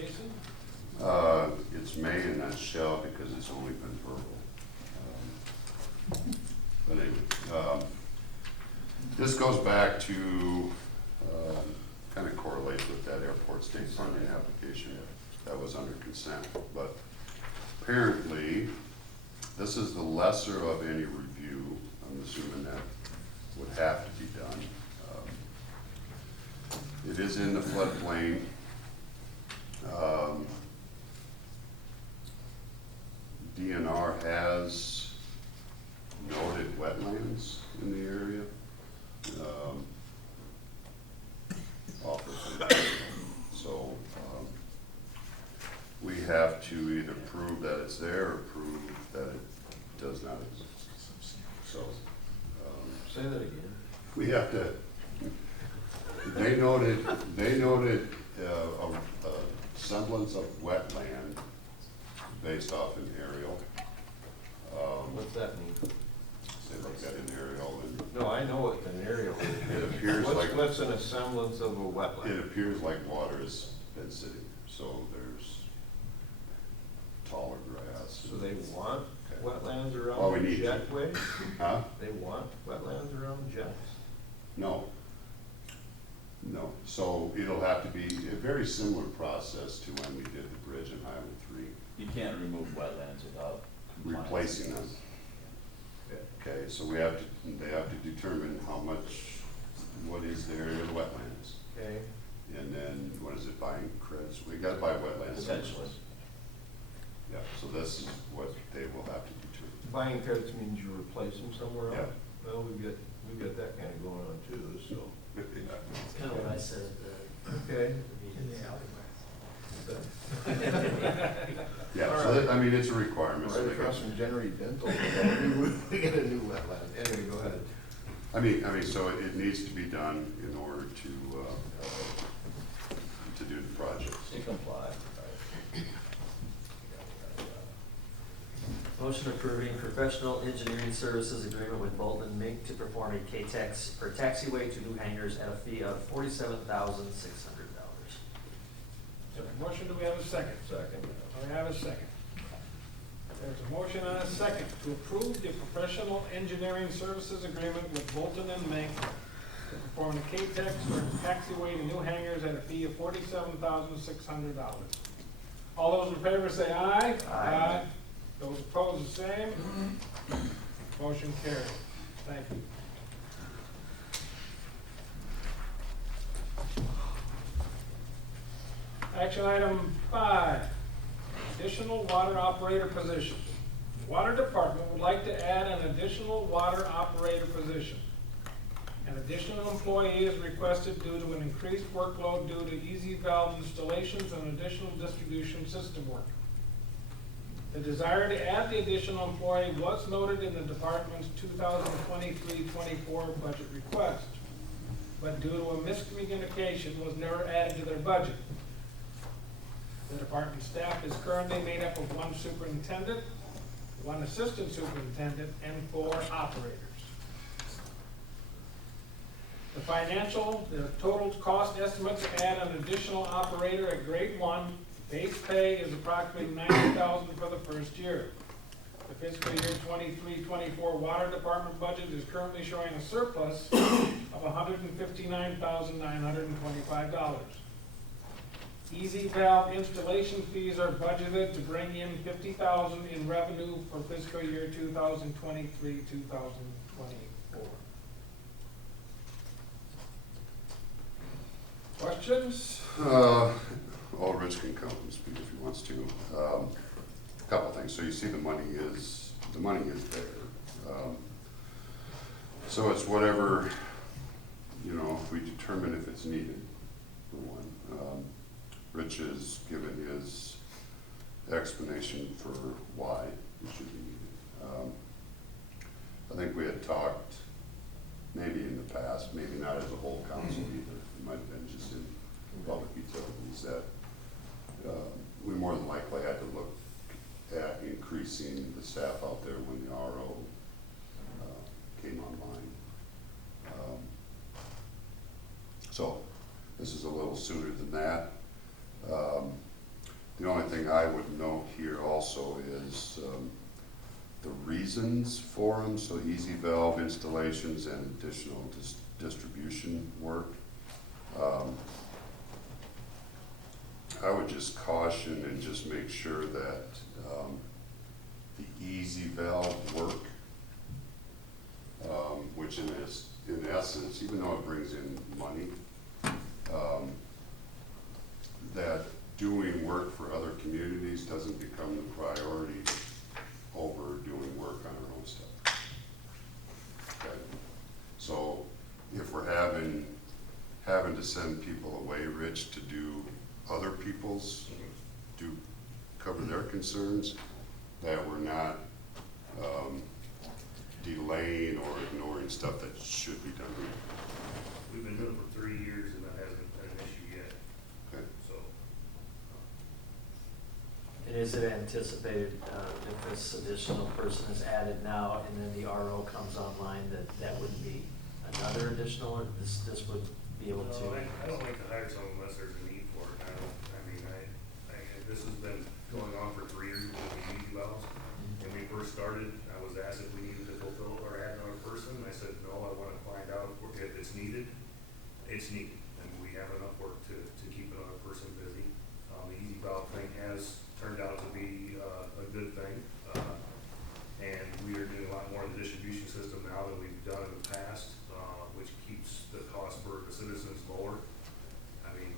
Jason? It's may and not shall because it's only been verbal. But anyway, this goes back to, kind of correlates with that airport state funding application that was under consent. But apparently, this is the lesser of any review. I'm assuming that would have to be done. It is in the floodplain. DNR has noted wetlands in the area. So we have to either prove that it's there or prove that it does not exist. So Say that again. we have to. They noted a semblance of wetland based off an aerial. What's that mean? They looked at an aerial and No, I know what an aerial is. it appears like. What's in a semblance of a wetland? It appears like water has been sitting, so there's taller grass. So they want wetlands Well, we around need to. jetways? Huh? They want wetlands around jets? No. No, so it'll have to be a very similar process to when we did the bridge in Highway 3, You can't remove wetlands without compliance. replacing them. Okay, so they have to determine how much, what is there in the wetlands. Okay. And then, what is it, buying credits? We gotta buy wetlands. Potentially. Yeah, so this is what they will have to determine. Buying credits means you replace them somewhere else? Yeah. Well, we've got that kind of going on too, so. That's kind of what I said at the Okay. meeting. Yeah, All so that, right. I mean, it's a requirement. so Right they across got- from General Dental, we get a new wetland. Anyway, go ahead. I mean, so it needs to be done in order to do the project. To comply. Motion approving professional engineering services agreement with Bolton and Menk to perform a CATEX for taxiway to new hangars at a fee of $47,600. Motion, do we have a second? Second. We have a second. There's a motion and a second to approve the professional engineering services agreement with Bolton and Menk to perform the CATEX for taxiway to new hangars at a fee of $47,600. All those in favor say aye. Aye. Those opposed, the same. Motion carried. Thank you. Action item 5, additional water operator position. The Water Department would like to add an additional water operator position. An additional employee is requested due to an increased workload due to easy valve installations and additional distribution system work. The desire to add the additional employee was noted in the department's 2023-24 budget request, but due to a miscommunication was never added to their budget. The department staff is currently made up of 1 superintendent, 1 assistant superintendent, and 4 operators. The total cost estimate to add an additional operator at grade 1, base pay is approximately $90,000 for the first year. The fiscal year 23-24 water department budget is currently showing a surplus of $159,925. Easy valve installation fees are budgeted to bring in $50,000 in revenue for fiscal year 2023-2024. Questions? All Rich can come and speak if he wants to. A couple things. So you see the money is there. So it's whatever, if we determine if it's needed, for one. Rich has given his explanation for why it should be needed. I think we had talked maybe in the past, maybe not as a whole council either, it might have been just in public utilities, that we more than likely had to look at increasing the staff out there when the RO came online. So this is a little sooner than that. The only thing I would note here also is the reasons for them, so easy valve installations and additional distribution work. I would just caution and just make sure that the easy valve work, which in essence, even though it brings in money, that doing work for other communities doesn't become the priority over doing work on our own stuff. Okay? So if we're having to send people away, Rich, to do other people's, cover their concerns, that we're not delaying or ignoring stuff that should be done. We've been doing it for 3 years and that hasn't been an issue yet, Okay. so. And is it anticipated, if this additional person is added now and then the RO comes online, that wouldn't be another additional, or this would be able to? No, I don't like to hire someone unless there's a need for it. This has been going on for 3 years with the easy valves. When we first started, I was asked if we needed to fulfill or add another person. I said, no, I want to find out if it's needed. It's needed, and we have enough work to keep another person busy. The easy valve thing has turned out to be a good thing. And we are doing a lot more in the distribution system now than we've done in the past, which keeps the cost for the citizens lower. I mean,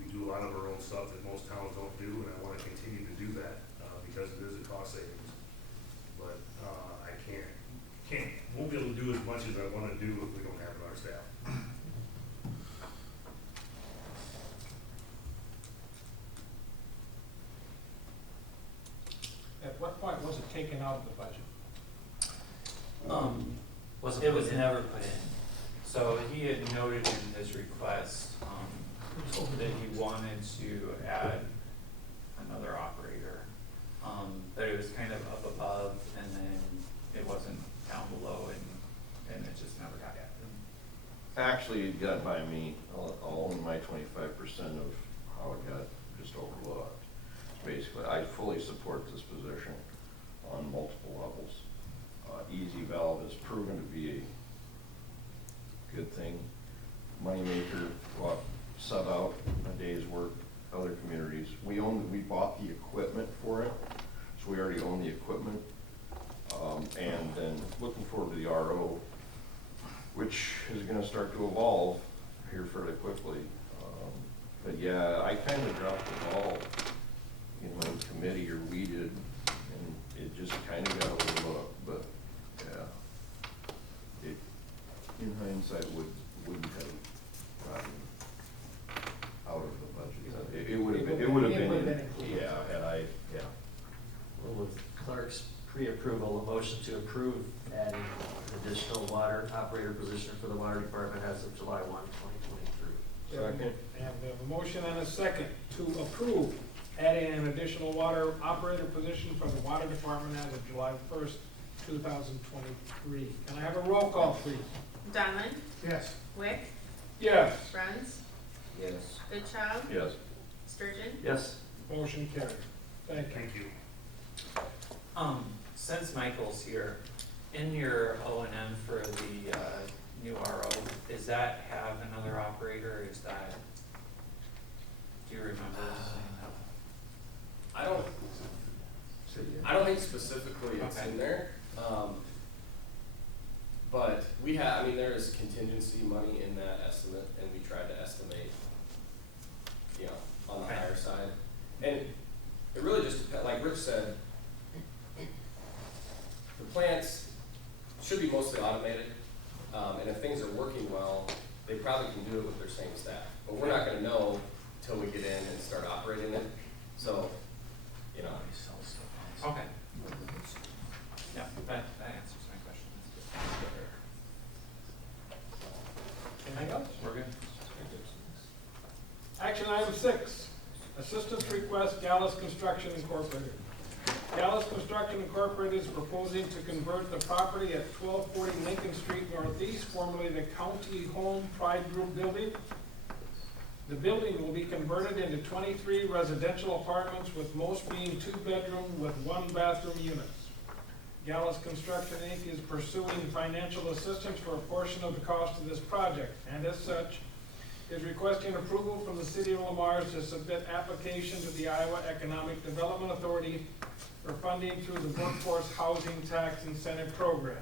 we do a lot of our own stuff that most towns don't do, and I want to continue to do that because it is a cost savings. But I won't be able to do as much as I want to do if we don't have our staff. At what point was it taken out of the budget? Wasn't It put was in? never put in. So he had noted in his request, that he wanted to add another operator. But it was kind of up above and then it wasn't down below and it just never got added. Actually, it got by me, I'll own my 25% of how it got just overlooked. Basically, I fully support this position on multiple levels. Easy valve has proven to be a good thing. Moneymaker, sub out a day's work, other communities. We bought the equipment for it, so we already own the equipment. And then looking forward to the RO, which is gonna start to evolve here fairly quickly. But yeah, I kind of dropped the ball, in committee, or we did, and it just kind of got overlooked, but yeah. It, in hindsight, wouldn't have gotten out of the budget. It would have been, included. yeah, had I, yeah. Well, with clerk's pre-approval, a motion to approve adding an additional water operator position for the water department as of July 1, 2023. Second. And we have a motion and a second to approve adding an additional water operator position for the water department as of July 1st, 2023. Can I have a roll call, please? Donlin? Yes. Wick? Yes. Bruns? Yes. Goodchild? Yes. Sturgeon? Yes. Motion carried. Thank you. Thank you. Since Michael's here, in your O&M for the new RO, does that have another operator, or is that, do you remember saying that? I don't think specifically it's Okay. in there, but we have, I mean, there is contingency money in that estimate, and we tried to estimate, on the Okay. higher side. And it really just depends, like Rich said, the plants should be mostly automated, and if things are working well, they probably can do it with their same staff. But we're not gonna know till we get in and start operating it, so, Okay. Yeah, that answers my question. Anything else? We're good. Action item 6, assistance request Gallus Construction Incorporated. Gallus Construction Incorporated is proposing to convert the property at 1240 Lincoln Street Northeast, formerly the County Home Pride Group Building, The building will be converted into 23 residential apartments, with most being 2-bedroom with 1-bathroom units. Gallus Construction, Inc. is pursuing financial assistance for a portion of the cost of this project, and as such, is requesting approval from the City of Lamar to submit application to the Iowa Economic Development Authority for funding through the Workforce Housing Tax Incentive Program.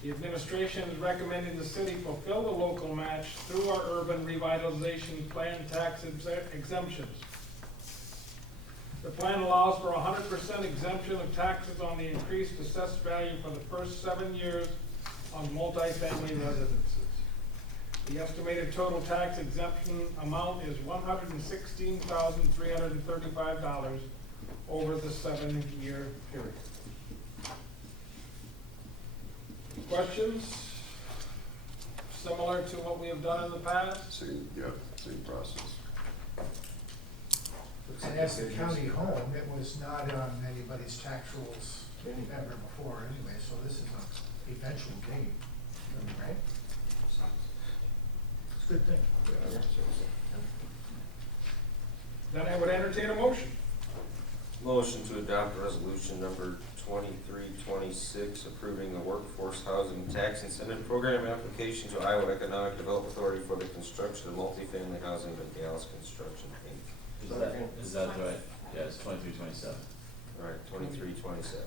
The administration is recommending the city fulfill the local match through our urban revitalization plan tax exemptions. The plan allows for 100% exemption of taxes on the increased assessed value for the first 7 years on multifamily residences. The estimated total tax exemption amount is $116,335 over the 7-year period. Questions? Similar to what we have done in the past? Same, yep, same process. And as the county home, it was not on anybody's tax rolls ever before anyway, so this is an eventual gain, right? It's a good thing. Then I would entertain a motion. Motion to adopt resolution number 2326, approving the Workforce Housing Tax Incentive Program application to Iowa Economic Development Authority for the construction of multifamily housing by Gallus Construction, Inc. Is that right? Yeah, it's 2327. All right, 2327.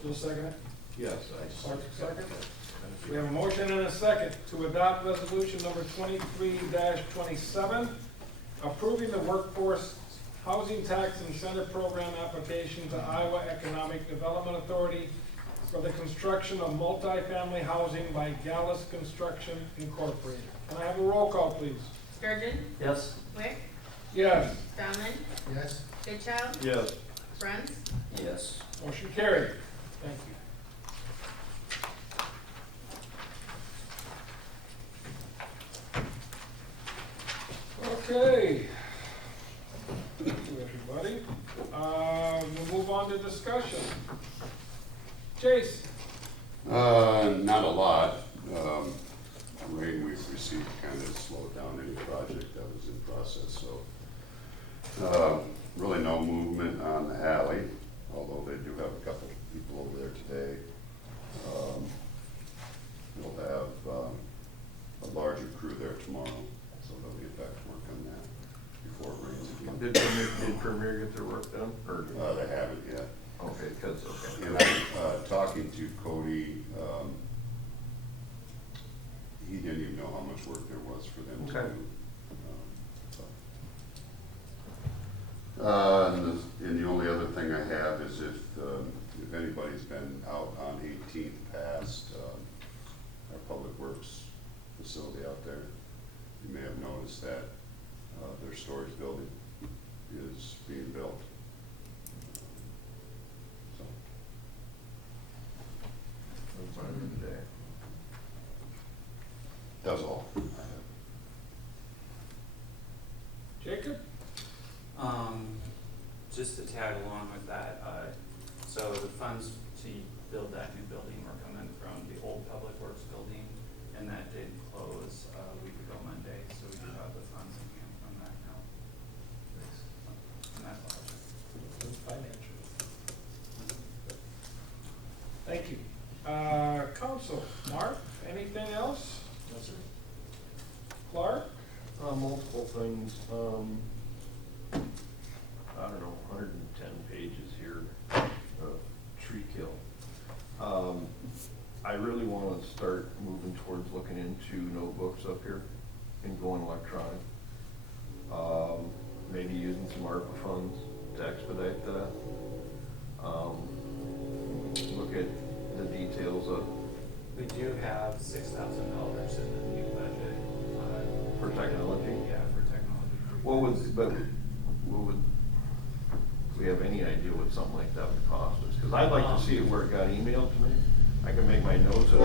Still second it? Yes, Clark, second. We have a motion and a second to adopt resolution number 23-27, approving the Workforce Housing Tax Incentive Program application to Iowa Economic Development Authority for the construction of multifamily housing by Gallus Construction Incorporated. Can I have a roll call, please? Sturgeon, Yes? Wick, Yes. Yes? Donlin, Goodchild, yes. Bruns, Yes. Motion carried. Thank you. Okay. Thank you, everybody. We'll move on to discussion. Chase? Not a lot. Rain we've received kind of slowed down any project that was in process, so. Really no movement on the alley, although they do have a couple people over there today. We'll have a larger crew there tomorrow, so they'll get back to work on that before it rains again. Did Premier get their work done, or? They haven't yet. Okay, because, okay. And I'm talking to Cody, he didn't even know how much work there was for them to do. Okay. And the only other thing I have is if anybody's been out on 18th past our Public Works facility out there, you may have noticed that their storage building is being built. So. That's all I have. Jacob? Just to tag along with that, so the funds to build that new building were coming from the old Public Works building, and that did close a week ago Monday, so we do have the funds in hand from that now. And that's all. Financial. Thank you. Council, Mark, anything else? Yes, sir. Clark? Multiple things, I don't know, 110 pages here of tree kill. I really want to start moving towards looking into notebooks up here and going electronic. Maybe using some ARPA funds to expedite that. Look at the details of. We do have $6,000 in the new budget. For technology? Yeah, for technology. What would, do we have any idea what something like that would cost us? Because I'd like to see it where it got emailed to me. I can make my notes of it.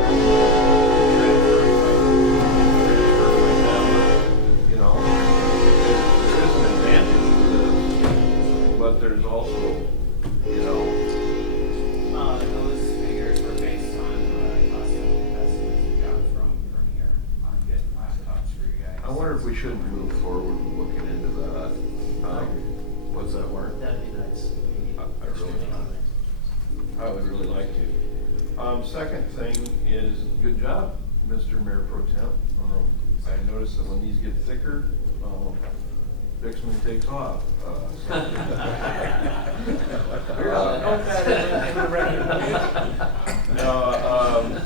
Transfer my tablet, you know. There is an advantage to this, but there's also, you know. Those figures were based on cost estimates we got from here on getting laptops. second thing is, good job, Mr. Mayor Pro Tem. I noticed that when these get thicker, Bixman takes off.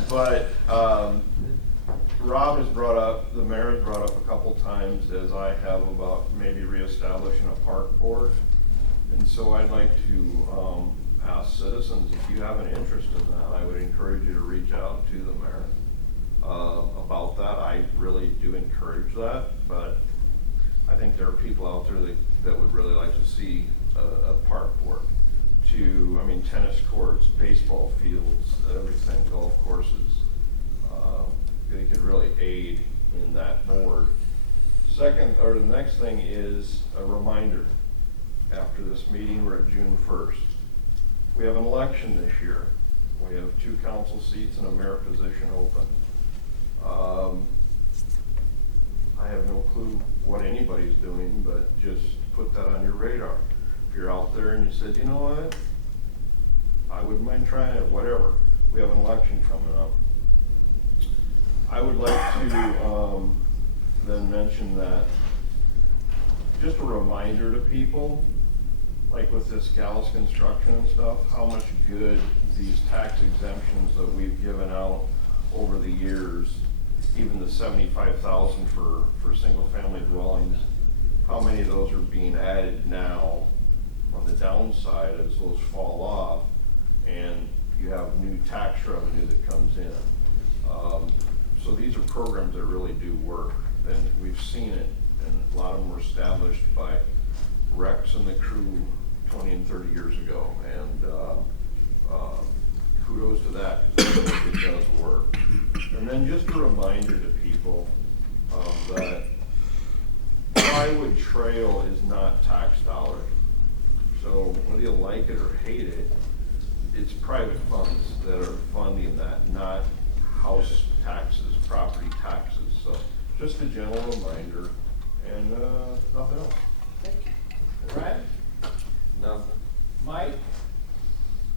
But Rob has brought up, the mayor has brought up a couple times, as I have, about maybe reestablishing a park board. And so I'd like to ask citizens, if you have an interest in that, I would encourage you to reach out to the mayor about that. I really do encourage that, but I think there are people out there that would really like to see a park board. I mean, tennis courts, baseball fields, everything, golf courses. They could really aid in that board. The next thing is a reminder. After this meeting, we're at June 1st. We have an election this year. We have 2 council seats and a mayor position open. I have no clue what anybody's doing, but just put that on your radar. If you're out there and you said, you know what, I wouldn't mind trying it, whatever. We have an election coming up. I would like to then mention that, just a reminder to people, like with this Gallus construction and stuff, how much good these tax exemptions that we've given out over the years, even the 75,000 for single family dwellings, how many of those are being added now on the downside as those fall off, and you have new tax revenue that comes in. So these are programs that really do work, and we've seen it, and a lot of them were established by Rex and the crew 20 and 30 years ago, and kudos to that, because it does work. And then just a reminder to people that Plywood Trail is not tax dollars. So whether you like it or hate it, it's private funds that are funding that, not house taxes, property taxes. So just a general reminder, and nothing else. Thank you. Brian? Nothing. Mike?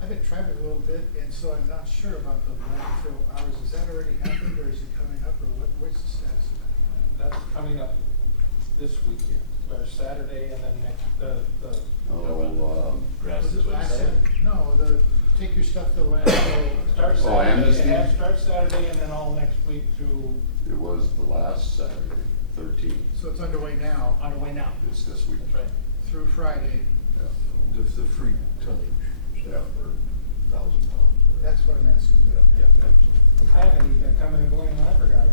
I've been traveling a little bit, and so I'm not sure about the landfill hours. Has that already happened, or is it coming up, or what's the status of that? That's coming up this weekend. Starts Saturday and then next, Grass Was is it what you last said? Sat- No, take your stuff to landfill. Starts Oh, Saturday, amnesty? starts Saturday and then all next week through, It was the last Saturday, 13th. So it's underway now, underway now. It's this week. That's right. through Friday. Yeah. The free tonnage Yeah. stuff for 1,000 pounds. That's what I'm asking. Yeah, absolutely. I haven't even been coming and going, and I forgot it.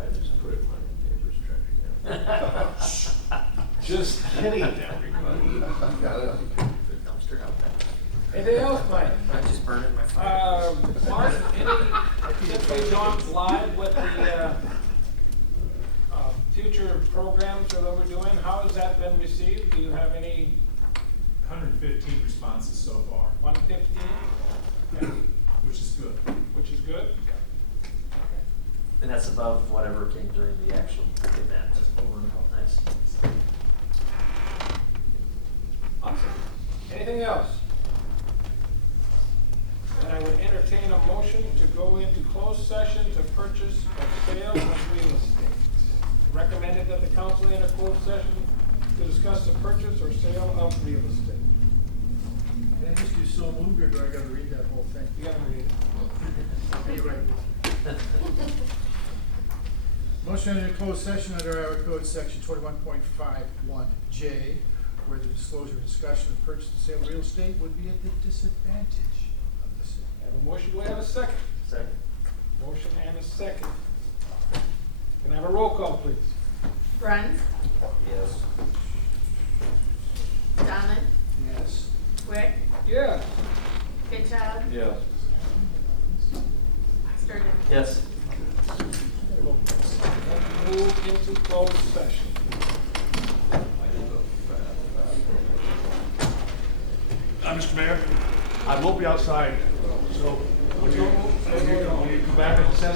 I just put it in my neighbor's trash can. Just kidding, everybody. Got it. The dumpster out there. Anything else, Mike? I just burned in my fire. Mark, since we've gone live with the future programs that we're doing, how has that been received? Do you have any? 115 responses so far, 115? which is good. Which is good? Okay. And that's above whatever came during the actual event. Nice. Awesome. Anything else? Then I would entertain a motion to go into closed session to purchase or sale of real estate. Recommended that the council enter closed session to discuss the purchase or sale of real estate. Can I just do so moved, or do I gotta read that whole thing? You gotta read it. Are you right? Motion to close session under Iowa Code Section 21.51J, where the disclosure and discussion of purchase and sale of real estate would be at the disadvantage of the city. I have a motion, do I have a second? Second. Motion and a second. Can I have a roll call, please? Bruns, Yes. Donlin, Yes. Wick, Yes. Goodchild, Yes. Sturgeon. Yes. Let's move into closed session. Mr. Mayor, I will be outside, so when you come back and assess